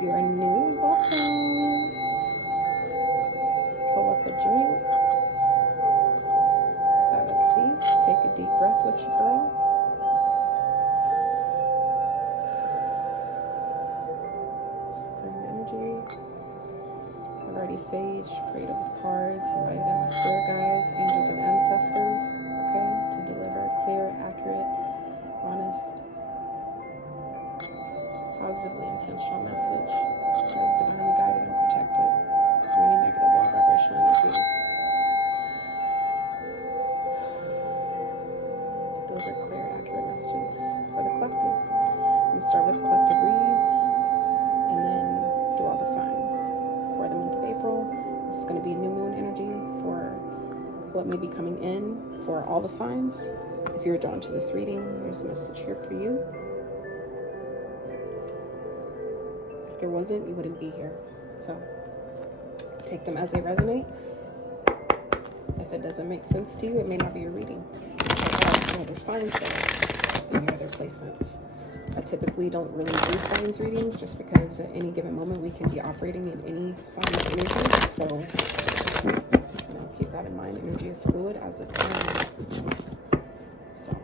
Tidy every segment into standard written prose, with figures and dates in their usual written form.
If you are new, welcome. Pull up a drink. Have a seat. Take a deep breath with your girl. Just clear the energy. I've already saged, prayed over the cards, invited in my spirit guides, angels, and ancestors, okay, to deliver a clear, accurate, honest, positively intentional message that is divinely guided and protected from any negative or vibrational energies. To deliver clear, accurate messages for the collective. I'm going to start with collective reads and then do all the signs. For the month of April, this is going to be new moon energy for what may be coming in for all the signs. If you're drawn to this reading, there's a message here for you. If there wasn't, you wouldn't be here. So take them as they resonate. If it doesn't make sense to you, it may not be your reading. There are other signs there and your other placements. I typically don't really do signs readings just because at any given moment we can be operating in any sign's energy. So, keep that in mind. Energy is fluid as is time. So,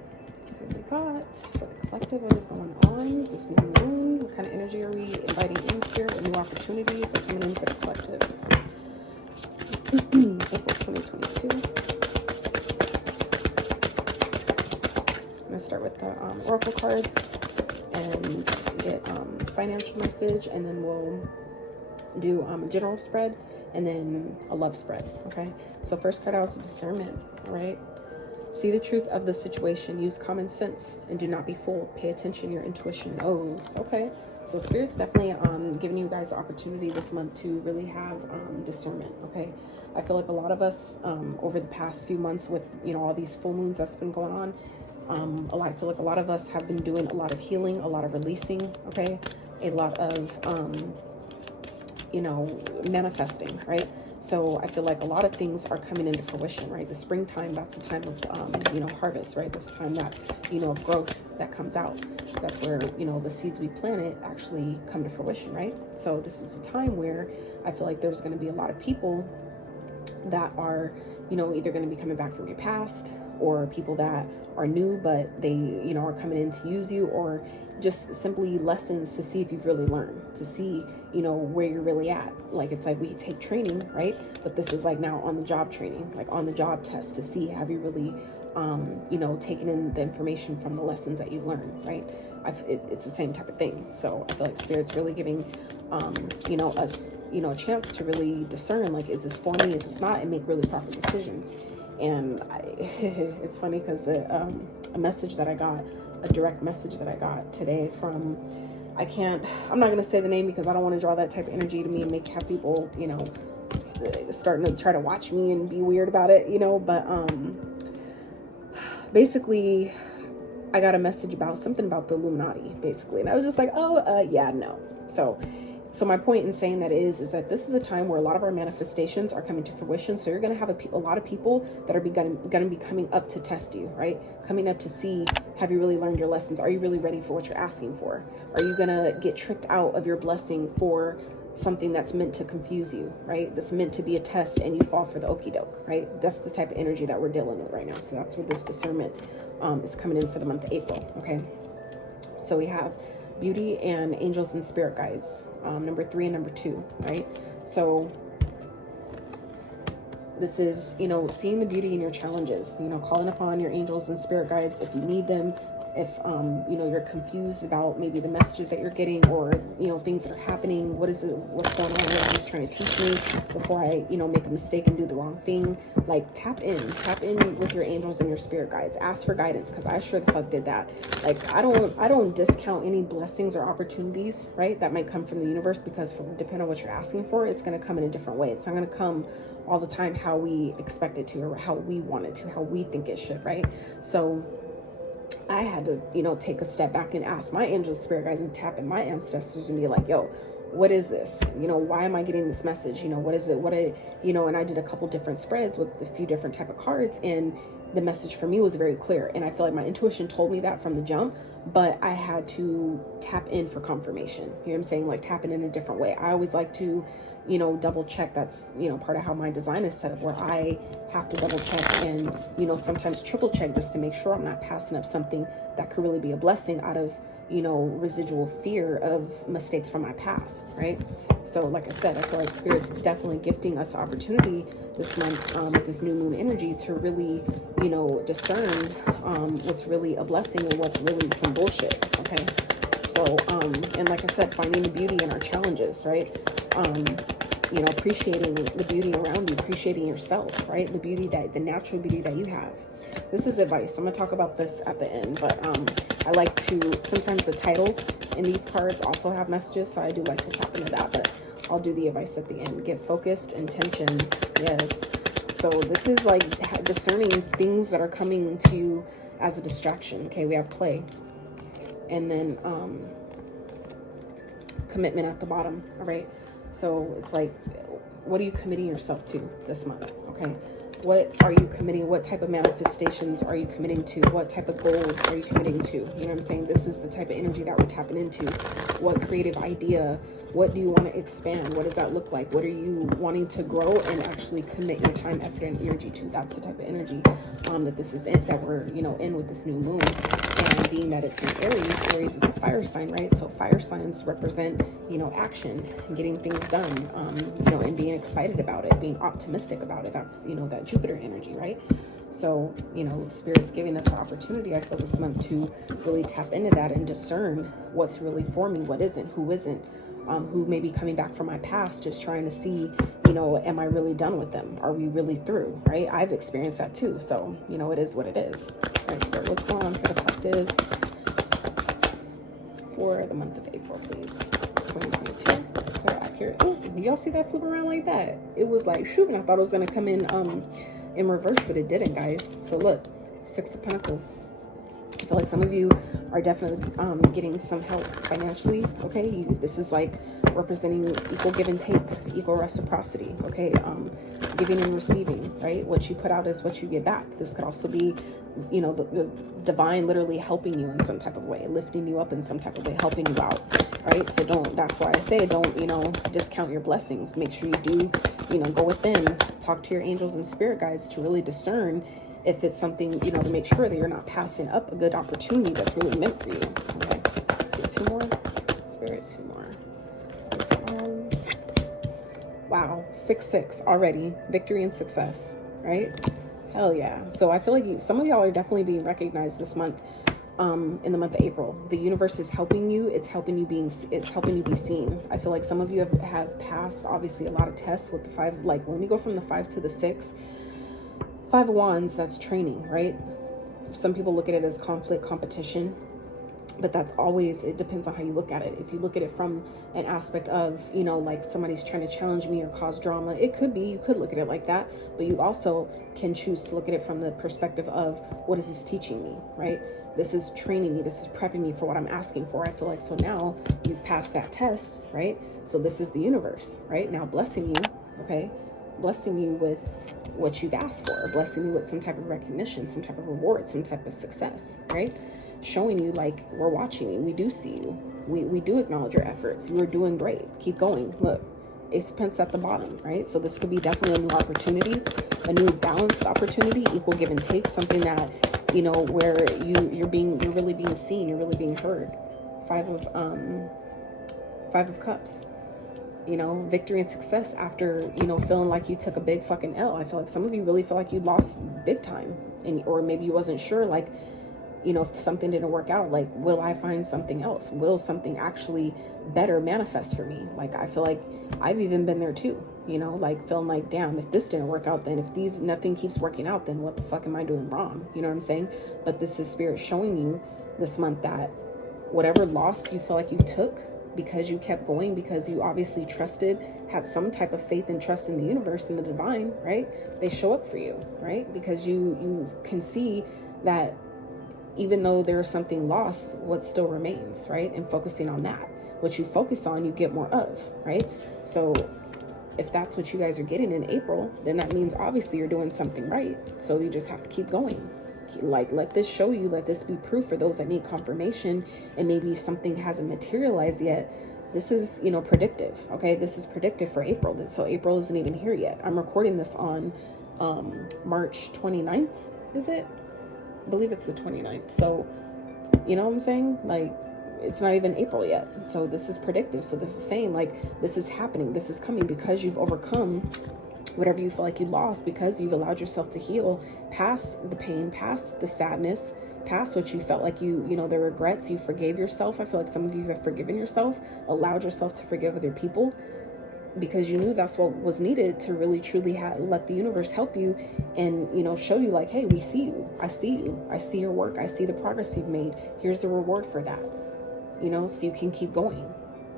let's see what we got for the collective. What is going on this new moon? What kind of energy are we inviting in, spirit? What new opportunities are coming in for the collective? April 2022. I'm going to start with the oracle cards and get financial message, and then we'll do a general spread and then a love spread. Okay, so first card out is discernment. All right, see the truth of the situation, use common sense, and do not be fooled. Pay attention, your intuition knows. Okay, so spirit's definitely giving you guys the opportunity this month to really have discernment. Okay, I feel like a lot of us over the past few months with all these full moons that's been going on, I feel like a lot of us have been doing a lot of healing, a lot of releasing, okay? A lot of, manifesting, right? So I feel like a lot of things are coming into fruition, right? The springtime, that's the time of, harvest, right? This time that, of growth that comes out. That's where, the seeds we planted actually come to fruition, right? So this is a time where I feel like there's going to be a lot of people that are, either going to be coming back from your past, or people that are new, but they, are coming in to use you, or just simply lessons to see if you've really learned, to see, where you're really at. Like, it's like we take training, right? But this is like now on the job training, like on the job test to see, have you really, taken in the information from the lessons that you've learned, right? It's the same type of thing. So I feel like Spirit's really giving, us, a chance to really discern, like, is this for me, is this not, and make really proper decisions. And it's funny because a message that I got, a direct message that I got today from, I'm not going to say the name because I don't want to draw that type of energy to me and have people, starting to try to watch me and be weird about it, but basically I got a message about something about the Illuminati, basically. And I was just like, yeah, no. So my point in saying that is that this is a time where a lot of our manifestations are coming to fruition. So you're going to have a lot of people that are going to be coming up to test you, right? Coming up to see, have you really learned your lessons? Are you really ready for what you're asking for? Are you going to get tricked out of your blessing for something that's meant to confuse you, right? That's meant to be a test and you fall for the okie doke, right? That's the type of energy that we're dealing with right now. So that's where this discernment is coming in for the month of April, okay? So we have beauty and angels and spirit guides. Number 3 and number 2, right? So this is, seeing the beauty in your challenges, calling upon your angels and spirit guides if you need them, if, you're confused about maybe the messages that you're getting, or, things that are happening. What's going on? What is this trying to teach me before I, make a mistake and do the wrong thing? Like, tap in with your angels and your spirit guides. Ask for guidance, because I sure the fuck did that. Like, I don't discount any blessings or opportunities, right, that might come from the universe, because depending on what you're asking for, it's going to come in a different way. It's not going to come all the time how we expect it to, or how we want it to, how we think it should, right? So I had to, take a step back and ask my angels, spirit guides, and tap in my ancestors and be like, yo, what is this? Why am I getting this message? What is it? And I did a couple different spreads with a few different type of cards, and the message for me was very clear. And I feel like my intuition told me that from the jump, but I had to tap in for confirmation. You know what I'm saying? Like tap in a different way. I always like to, you know, double check. That's, you know, part of how my design is set up, where I have to double check and, you know, sometimes triple check just to make sure I'm not passing up something that could really be a blessing out of, you know, residual fear of mistakes from my past, right? So like I said, I feel like Spirit's definitely gifting us opportunity this month with this new moon energy to really, you know, discern what's really a blessing and what's really some bullshit, okay? So, and like I said, finding the beauty in our challenges, right? You know, appreciating the beauty around you, appreciating yourself, right? The beauty the natural beauty that you have. This is advice. I'm going to talk about this at the end, but I like to, sometimes the titles in these cards also have messages, so I do like to tap into that, but I'll do the advice at the end. Get focused, intentions, yes. So this is like discerning things that are coming to you as a distraction, okay? We have play. And then commitment at the bottom, all right? So it's like, what are you committing yourself to this month, okay? What are you committing? What type of manifestations are you committing to? What type of goals are you committing to? You know what I'm saying? This is the type of energy that we're tapping into. What creative idea? What do you want to expand? What does that look like? What are you wanting to grow and actually commit your time, effort, and energy to? That's the type of energy that this is in, that we're, you know, in with this new moon. And being that it's in Aries, Aries is a fire sign, right? So fire signs represent, you know, action, getting things done, you know, and being excited about it, being optimistic about it. That's, you know, that Jupiter energy, right? So, you know, Spirit's giving us an opportunity, I feel, this month to really tap into that and discern what's really for me, what isn't, who isn't, who may be coming back from my past, just trying to see, you know, am I really done with them? Are we really through, right? I've experienced that too. So, you know, it is what it is. All right, Spirit, what's going on for the collective for the month of April, please? 2022. Clear, accurate. Oh, y'all see that flip around like that? It was like, shoot, and I thought it was going to come in reverse, but it didn't, guys. So look, Six of Pentacles. I feel like some of you are definitely getting some help financially, okay? This is like representing equal give and take, equal reciprocity, okay? Giving and receiving, right? What you put out is what you get back. This could also be, you know, the divine literally helping you in some type of way, lifting you up in some type of way, helping you out, right? So that's why I say don't, you know, discount your blessings. Make sure you do, you know, go within, talk to your angels and spirit guides to really discern if it's something, you know, to make sure that you're not passing up a good opportunity that's really meant for you. Okay, let's get two more. Spirit, two more. Wow, 6-6 already. Victory and success, right? Hell yeah. So I feel like some of y'all are definitely being recognized this month, in the month of April. The universe is helping you. It's helping you be seen. I feel like some of you have passed, obviously, a lot of tests with the 5. Like when we go from the 5 to the 6, 5 of Wands, that's training, right? Some people look at it as conflict, competition, but that's always, it depends on how you look at it. If you look at it from an aspect of, you know, like somebody's trying to challenge me or cause drama, it could be, you could look at it like that, but you also can choose to look at it from the perspective of, what is this teaching me, right? This is training me. This is prepping me for what I'm asking for. I feel like, so now you've passed that test, right? So this is the universe, right? Now blessing you, okay? Blessing you with what you've asked for, blessing you with some type of recognition, some type of reward, some type of success, right? Showing you like, we're watching you, we do see you, we do acknowledge your efforts, you are doing great, keep going. Look, Ace of Pentacles at the bottom, right? So this could be definitely a new opportunity, a new balanced opportunity, equal give and take, something that, you know, where you're really being seen, you're really being heard. Five of Cups. You know, victory and success after, you know, feeling like you took a big fucking L. I feel like some of you really feel like you lost big time, and or maybe you wasn't sure, like, you know, if something didn't work out, like, will I find something else? Will something actually better manifest for me? Like, I feel like I've even been there too, you know, like feeling like, damn, if this didn't work out, then if nothing keeps working out, then what the fuck am I doing wrong? You know what I'm saying? But this is Spirit showing you this month that whatever loss you feel like you took, because you kept going, because you obviously trusted, had some type of faith and trust in the universe and the divine, right? They show up for you, right? Because you can see that even though there's something lost, what still remains, right? And focusing on that. What you focus on, you get more of, right? So if that's what you guys are getting in April, then that means obviously you're doing something right. So you just have to keep going, Like, let this show you, let this be proof for those that need confirmation and maybe something hasn't materialized yet. This is, you know, predictive, okay? This is predictive for April. So April isn't even here yet. I'm recording this on March 29th, is it? I believe it's the 29th. So, you know what I'm saying? Like, it's not even April yet. So this is predictive. So this is saying, like, this is happening. This is coming because you've overcome whatever you feel like you lost, because you've allowed yourself to heal past the pain, past the sadness, past what you felt like you know, the regrets. You forgave yourself. I feel like some of you have forgiven yourself, allowed yourself to forgive other people, because you knew that's what was needed to really truly let the universe help you and, you know, show you like, hey, we see you. I see you. I see your work. I see the progress you've made. Here's the reward for that, you know, so you can keep going.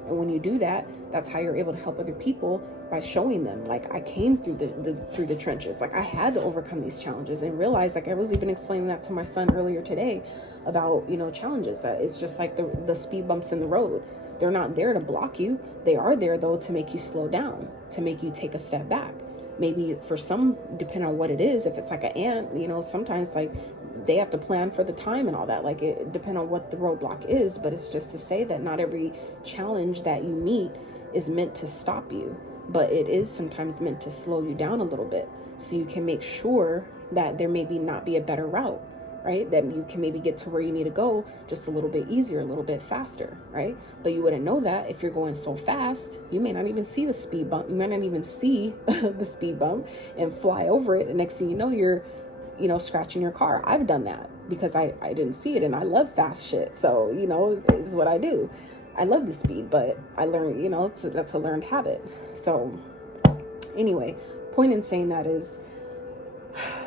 And when you do that, that's how you're able to help other people, by showing them, like, I came through the trenches. Like, I had to overcome these challenges, and realize, like, I was even explaining that to my son earlier today about, you know, challenges, that it's just like the speed bumps in the road. They're not there to block you. They are there, though, to make you slow down, to make you take a step back. Maybe for some, depending on what it is, if it's like an ant, you know, sometimes, like, they have to plan for the time and all that. Like, it depends on what the roadblock is. But it's just to say that not every challenge that you meet is meant to stop you, but it is sometimes meant to slow you down a little bit, so you can make sure that there maybe not be a better route, right? That you can maybe get to where you need to go just a little bit easier, a little bit faster, right? But you wouldn't know that if you're going so fast. You may not even see the speed bump. You might not even see the speed bump and fly over it. And next thing you know, you're, you know, scratching your car. I've done that because I didn't see it, and I love fast shit. So, you know, it's what I do. I love the speed, but I learned, you know, that's a learned habit. So anyway, point in saying that is,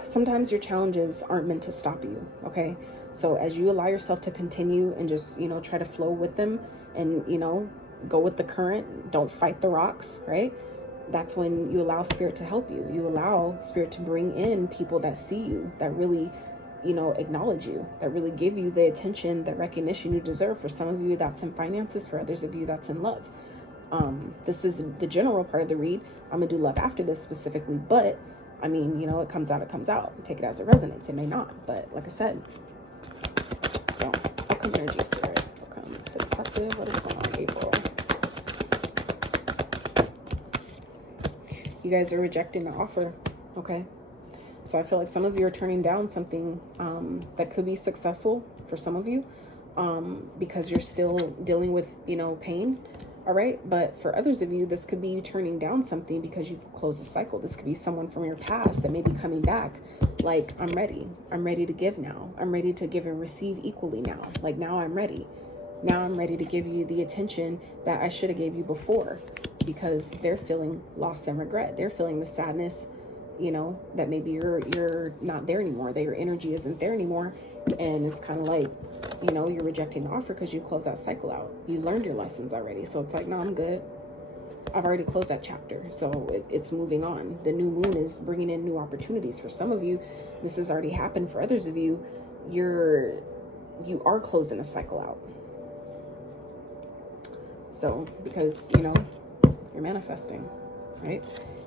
sometimes your challenges aren't meant to stop you, okay? So as you allow yourself to continue and just, you know, try to flow with them and, you know, go with the current, don't fight the rocks, right? That's when you allow spirit to help you. You allow spirit to bring in people that see you, that really, you know, acknowledge you, that really give you the attention, the recognition you deserve. For some of you, that's in finances. For others of you, that's in love. This is the general part of the read. I'm gonna do love after this specifically, but I mean, you know, it comes out, it comes out. Take it as it resonates. It may not, but like I said. So, welcome energy, spirit. Welcome for the collective. What is going on, April? You guys are rejecting the offer, okay? So I feel like some of you are turning down something that could be successful for some of you, because you're still dealing with, you know, pain. All right. But for others of you, this could be you turning down something because you've closed a cycle. This could be someone from your past that may be coming back. Like, I'm ready. I'm ready to give now. I'm ready to give and receive equally now. Like, now I'm ready. Now I'm ready to give you the attention that I should have gave you before, because they're feeling loss and regret. They're feeling the sadness, you know, that maybe you're not there anymore, that your energy isn't there anymore. And it's kind of like, you know, you're rejecting the offer because you closed that cycle out. You learned your lessons already. So it's like, no, I'm good. I've already closed that chapter. So it's moving on. The new moon is bringing in new opportunities. For some of you, this has already happened. For others of you, you are closing a cycle out. So, because, you know, you're manifesting, right?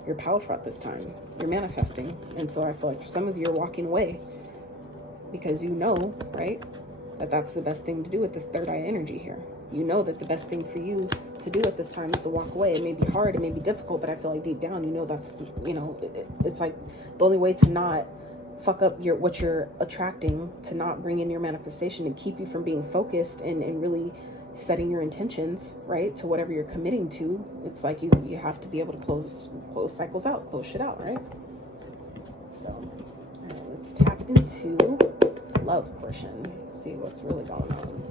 You're powerful at this time. You're manifesting. And so I feel like for some of you, you're walking away because you know, right, that that's the best thing to do with this third eye energy here. You know that the best thing for you to do at this time is to walk away. It may be hard, it may be difficult, but I feel like deep down, you know, that's, you know, it's like the only way to not fuck up what you're attracting, to not bring in your manifestation and keep you from being focused and really setting your intentions, right, to whatever you're committing to. It's like you have to be able to close cycles out, close shit out, right? So, all right, let's tap into love portion, see what's really going on.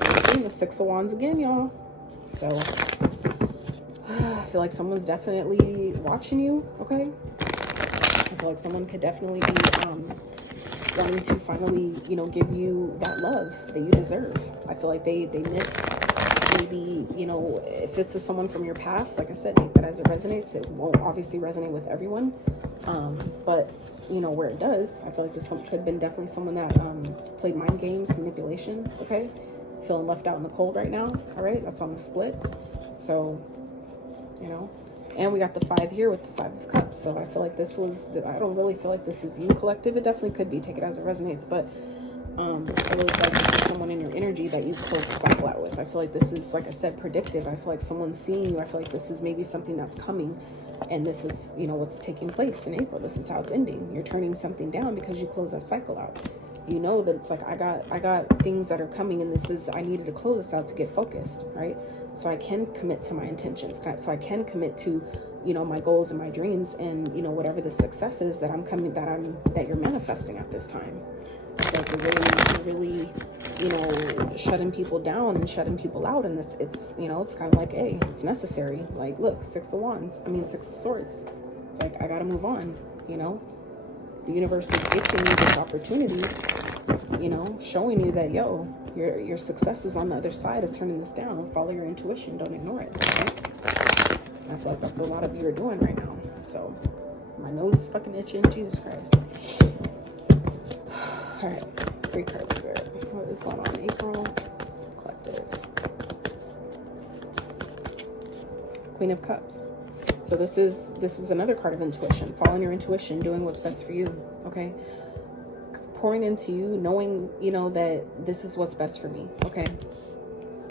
I'm seeing the Six of Wands again, y'all. So I feel like someone's definitely watching you, okay? I feel like someone could definitely be wanting to finally, you know, give you that love that you deserve. I feel like they miss, maybe, you know, if this is someone from your past, like I said, take that as it resonates. It won't obviously resonate with everyone, but you know, where it does, I feel like this could have been definitely someone that played mind games, manipulation, okay? Feeling left out in the cold right now, all right? That's on the split. So, you know, And we got the 5 here with the 5 of Cups. So I feel like this was, I don't really feel like this is you, collective. It definitely could be. Take it as it resonates. But I really feel like this is someone in your energy that you close the cycle out with. I feel like this is, like I said, predictive. I feel like someone's seeing you. I feel like this is maybe something that's coming. And this is, you know, what's taking place in April. This is how it's ending. You're turning something down because you close that cycle out. You know that it's like, I got things that are coming, and this is, I needed to close this out to get focused, right? So I can commit to my intentions. So I can commit to, you know, my goals and my dreams, and, you know, whatever the success is that that you're manifesting at this time. It's like you're really, you know, shutting people down and shutting people out. And this, it's, you know, it's kind of like, hey, it's necessary. Like, look, 6 of Swords. It's like, I got to move on, you know. The universe is gifting you this opportunity, you know, showing you that, yo, your success is on the other side of turning this down. Follow your intuition. Don't ignore it. Right? I feel like that's what a lot of you are doing right now. So my nose is fucking itching. Jesus Christ. All right. 3 cards, Spirit. What is going on in April? Collective. Queen of Cups. So this is another card of intuition. Following your intuition, doing what's best for you, okay? Pouring into you, knowing, you know, that this is what's best for me, okay?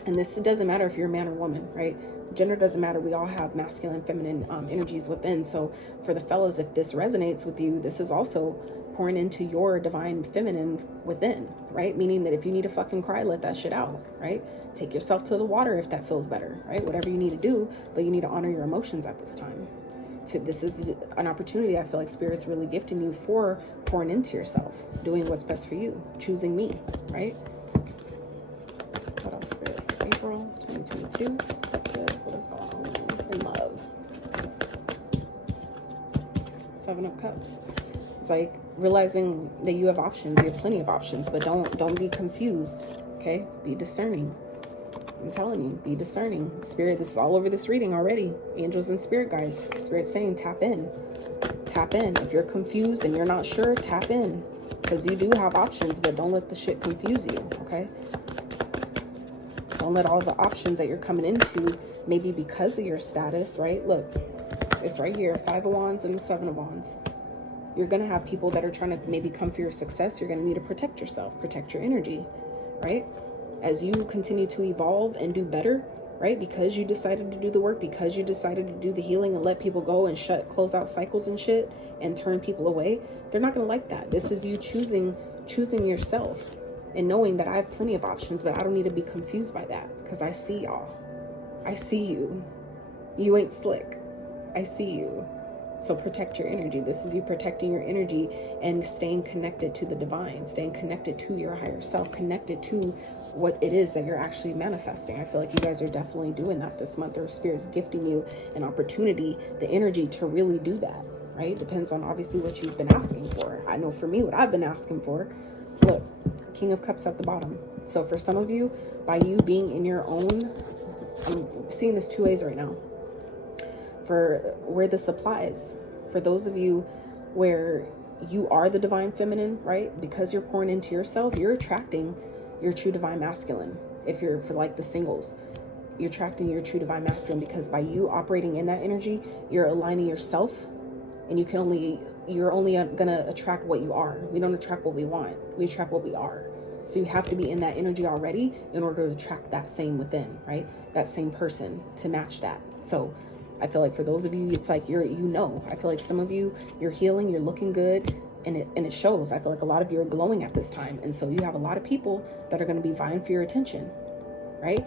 And this, it doesn't matter if you're a man or woman, right? Gender doesn't matter. We all have masculine and feminine energies within. So for the fellows, if this resonates with you, this is also pouring into your divine feminine within, right? Meaning that if you need to fucking cry, let that shit out, right? Take yourself to the water if that feels better, right? Whatever you need to do, but you need to honor your emotions at this time. This is an opportunity I feel like Spirit's really gifting you for pouring into yourself, doing what's best for you, choosing me, right? What else, Spirit? April 2022. What is going on in love? 7 of Cups. It's like realizing that you have options. You have plenty of options, but don't be confused, okay? Be discerning. I'm telling you, be discerning. Spirit, this is all over this reading already. Angels and spirit guides. Spirit saying, tap in. Tap in. If you're confused and you're not sure, tap in. Because you do have options, but don't let the shit confuse you, okay? Don't let all the options that you're coming into, maybe because of your status, right? Look, it's right here, 5 of Wands and the 7 of Wands. You're going to have people that are trying to maybe come for your success. You're going to need to protect yourself, protect your energy, right? As you continue to evolve and do better, right? Because you decided to do the work, because you decided to do the healing and let people go and close out cycles and shit and turn people away, they're not going to like that. This is you choosing yourself and knowing that I have plenty of options, but I don't need to be confused by that because I see y'all. I see you. You ain't slick. I see you. So protect your energy. This is you protecting your energy and staying connected to the divine, staying connected to your higher self, connected to what it is that you're actually manifesting. I feel like you guys are definitely doing that this month. Or Spirit's gifting you an opportunity, the energy to really do that, right? Depends on obviously what you've been asking for. I know for me, what I've been asking for, look, King of Cups at the bottom. So for some of you, by you being in your own, I'm seeing this 2 ways right now. For where this applies, for those of you where you are the divine feminine, right? Because you're pouring into yourself, you're attracting your true divine masculine. If you're for like the singles, you're attracting your true divine masculine because by you operating in that energy, you're aligning yourself, and you're only gonna attract what you are. We don't attract what we want. We attract what we are. So you have to be in that energy already in order to attract that same within, right? That same person to match that. So I feel like for those of you, it's like I feel like some of you, you're healing, you're looking good, and it shows. I feel like a lot of you are glowing at this time. And so you have a lot of people that are going to be vying for your attention, right?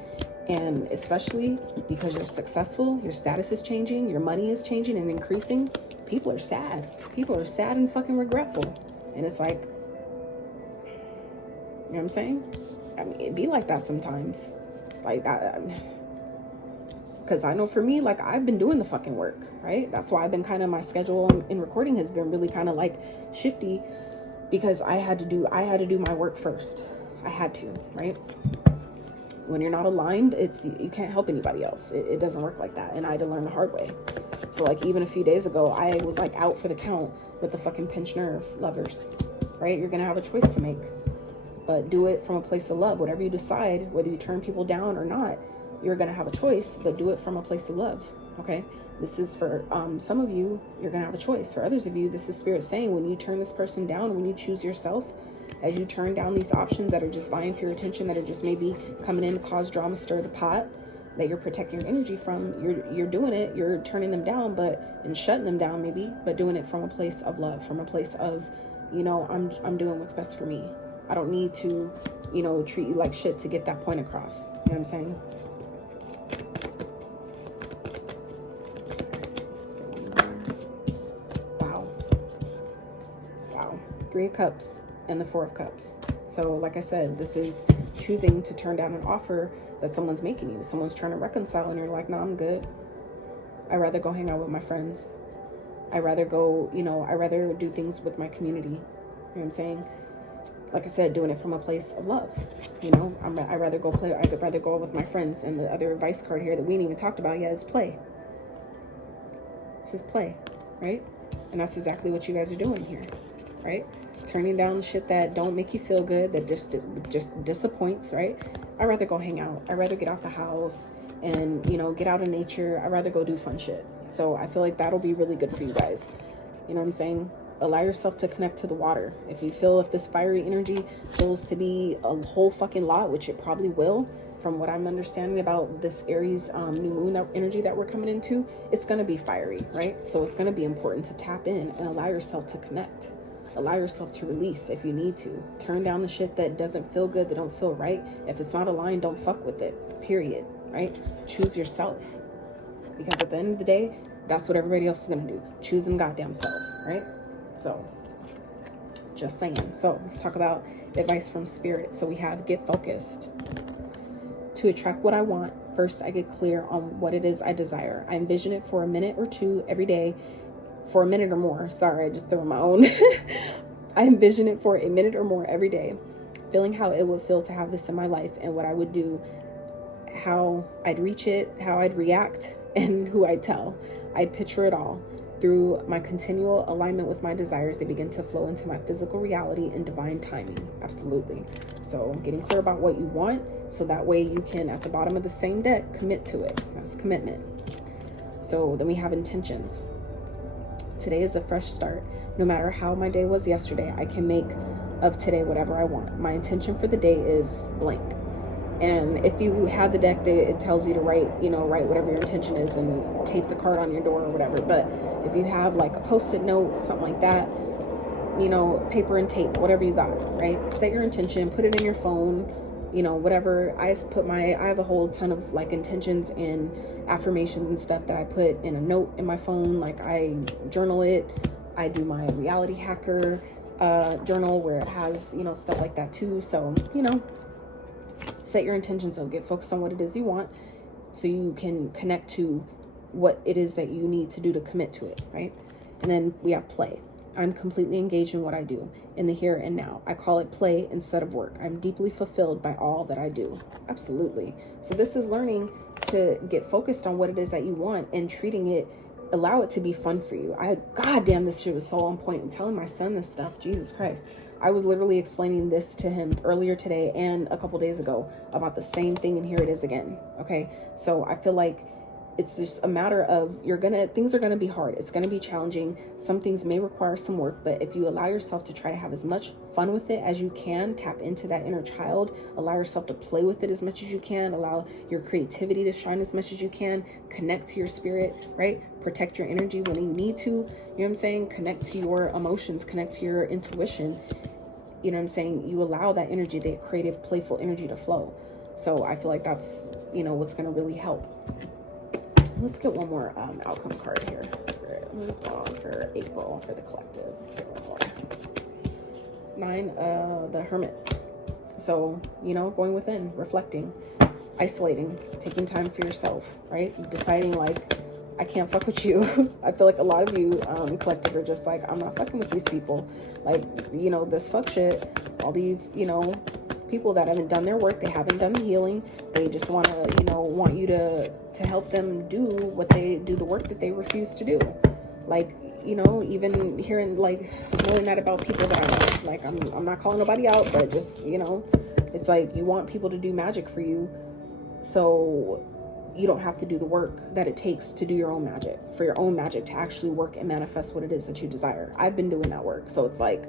And especially because you're successful, your status is changing, your money is changing and increasing. People are sad. People are sad and fucking regretful. And it's like, you know what I'm saying? I mean, it be like that sometimes. Like that. Because I know for me, like, I've been doing the fucking work, right? That's why I've been kind of, my schedule in recording has been really kind of like shifty, because I had to do my work first. I had to, right? When you're not aligned, you can't help anybody else. It doesn't work like that. And I had to learn the hard way. So like even a few days ago, I was like out for the count with the fucking pinched nerve lovers, right? You're going to have a choice to make, but do it from a place of love. Whatever you decide, whether you turn people down or not, you're going to have a choice, but do it from a place of love, okay? This is for some of you, you're gonna have a choice. For others of you, this is Spirit saying, when you turn this person down, when you choose yourself, as you turn down these options that are just vying for your attention, that are just maybe coming in to cause drama, stir the pot, that you're protecting your energy from, you're doing it, you're turning them down, and shutting them down maybe, but doing it from a place of love, from a place of, you know, I'm doing what's best for me. I don't need to, you know, treat you like shit to get that point across. You know what I'm saying? Wow. 3 of Cups and the 4 of Cups. So like I said, this is choosing to turn down an offer that someone's making you. Someone's trying to reconcile and you're like, no, I'm good. I'd rather go hang out with my friends. I'd rather go, you know, I'd rather do things with my community. You know what I'm saying? Like I said, doing it from a place of love. You know, I'd rather go play. I'd rather go with my friends. And the other advice card here that we ain't even talked about yet is play. It says play, right? And that's exactly what you guys are doing here, right? Turning down the shit that don't make you feel good, that just disappoints, right? I'd rather go hang out. I'd rather get out the house and, you know, get out in nature. I'd rather go do fun shit. So I feel like that'll be really good for you guys. You know what I'm saying? Allow yourself to connect to the water. If you feel, if this fiery energy feels to be a whole fucking lot, which it probably will, from what I'm understanding about this Aries new moon energy that we're coming into, it's going to be fiery, right? So it's going to be important to tap in and allow yourself to connect. Allow yourself to release if you need to. Turn down the shit that doesn't feel good, that don't feel right. If it's not aligned, don't fuck with it, period, right? Choose yourself. Because at the end of the day, that's what everybody else is going to do. Choose them goddamn selves, right? So, just saying. So, let's talk about advice from Spirit. So, we have get focused. To attract what I want, first I get clear on what it is I desire. I envision it for a minute or two every day. For a minute or more. Sorry, I just threw my own. I envision it for a minute or more every day. Feeling how it would feel to have this in my life and what I would do. How I'd reach it, how I'd react, and who I'd tell. I'd picture it all. Through my continual alignment with my desires, they begin to flow into my physical reality and divine timing. Absolutely. So getting clear about what you want, so that way you can, at the bottom of the same deck, commit to it. That's commitment. So then we have intentions. Today is a fresh start. No matter how my day was yesterday, I can make of today whatever I want. My intention for the day is blank. And if you had the deck, it tells you to write whatever your intention is and tape the card on your door or whatever. But if you have like a Post-it note, something like that, you know, paper and tape, whatever you got, right? Set your intention, put it in your phone, you know, whatever. I have a whole ton of like intentions and affirmations and stuff that I put in a note in my phone. Like I journal it. I do my reality hacker journal where it has, you know, stuff like that too. So, you know, set your intentions. So get focused on what it is you want so you can connect to what it is that you need to do to commit to it, right? And then we have play. I'm completely engaged in what I do in the here and now. I call it play instead of work. I'm deeply fulfilled by all that I do. Absolutely. So this is learning to get focused on what it is that you want and treating it, allow it to be fun for you. Goddamn, this shit was so on point. I'm telling my son this stuff. Jesus Christ. I was literally explaining this to him earlier today and a couple days ago about the same thing, and here it is again. Okay. So I feel like it's just a matter of things are gonna be hard. It's gonna be challenging. Some things may require some work, but if you allow yourself to try to have as much fun with it as you can, tap into that inner child, allow yourself to play with it as much as you can, allow your creativity to shine as much as you can, connect to your spirit, right? Protect your energy when you need to, you know what I'm saying? Connect to your emotions, connect to your intuition. You know what I'm saying? You allow that energy, that creative, playful energy to flow. So I feel like that's, you know, what's gonna really help. Let's get one more outcome card here. Spirit, what is going on for April for the collective? Let's get one more. 9, the Hermit. So, you know, going within, reflecting, isolating, taking time for yourself, right? Deciding like, I can't fuck with you. I feel like a lot of you collective are just like, I'm not fucking with these people. Like, you know, this fuck shit, all these, you know, people that haven't done their work, they haven't done the healing, they just want to, you know, want you to help them do the work that they refuse to do. Like, you know, even hearing, like, knowing that about people that I know, like, I'm not calling nobody out, but just, you know, it's like you want people to do magic for you, so you don't have to do the work that it takes to do your own magic, for your own magic to actually work and manifest what it is that you desire. I've been doing that work. So it's like,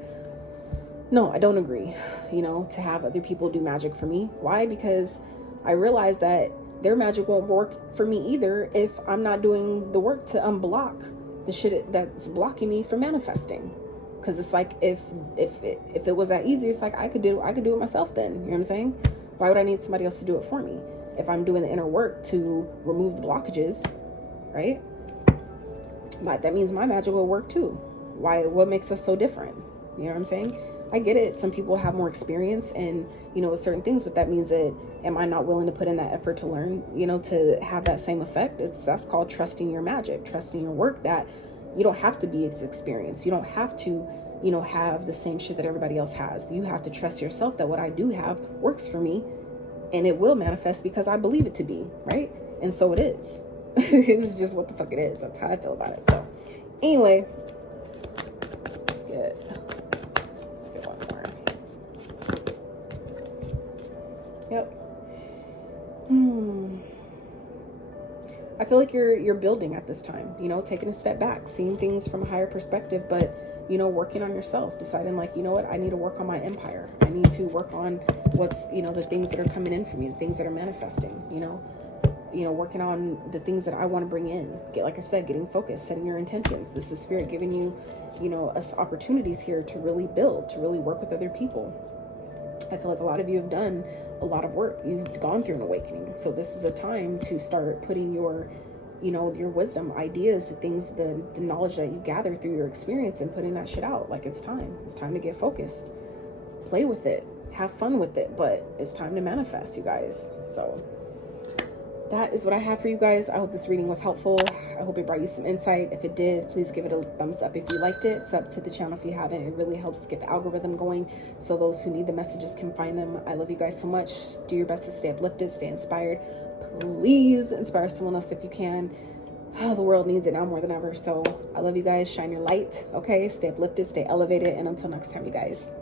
no, I don't agree, you know, to have other people do magic for me. Why? Because I realize that their magic won't work for me either if I'm not doing the work to unblock the shit that's blocking me from manifesting. Because it's like, if it was that easy, it's like I could do it myself then. You know what I'm saying? Why would I need somebody else to do it for me if I'm doing the inner work to remove the blockages, right? But that means my magic will work too. Why? What makes us so different? You know what I'm saying? I get it. Some people have more experience and, you know, with certain things, but that means that, am I not willing to put in that effort to learn, you know, to have that same effect? That's called trusting your magic, trusting your work, that you don't have to be as experienced. You don't have to, you know, have the same shit that everybody else has. You have to trust yourself that what I do have works for me and it will manifest because I believe it to be, right? And so it is. It's just what the fuck it is. That's how I feel about it. So anyway, let's get one more. Yep. I feel like you're building at this time, you know, taking a step back, seeing things from a higher perspective, but, you know, working on yourself, deciding like, you know what, I need to work on my empire. I need to work on what's, you know, the things that are coming in for me, the things that are manifesting, you know, working on the things that I want to bring in. Like I said, getting focused, setting your intentions. This is spirit giving you, you know, us opportunities here to really build, to really work with other people. I feel like a lot of you have done a lot of work. You've gone through an awakening. So this is a time to start putting your, you know, your wisdom, ideas, the things, the knowledge that you gather through your experience and putting that shit out. Like it's time to get focused, play with it, have fun with it, but it's time to manifest, you guys. So that is what I have for you guys. I hope this reading was helpful. I hope it brought you some insight. If it did, please give it a thumbs up if you liked it. Sub to the channel if you haven't. It really helps get the algorithm going so those who need the messages can find them. I love you guys so much. Do your best to stay uplifted, stay inspired. Please inspire someone else if you can. Oh, the world needs it now more than ever. So I love you guys. Shine your light. Okay, stay uplifted, stay elevated. And until next time, you guys.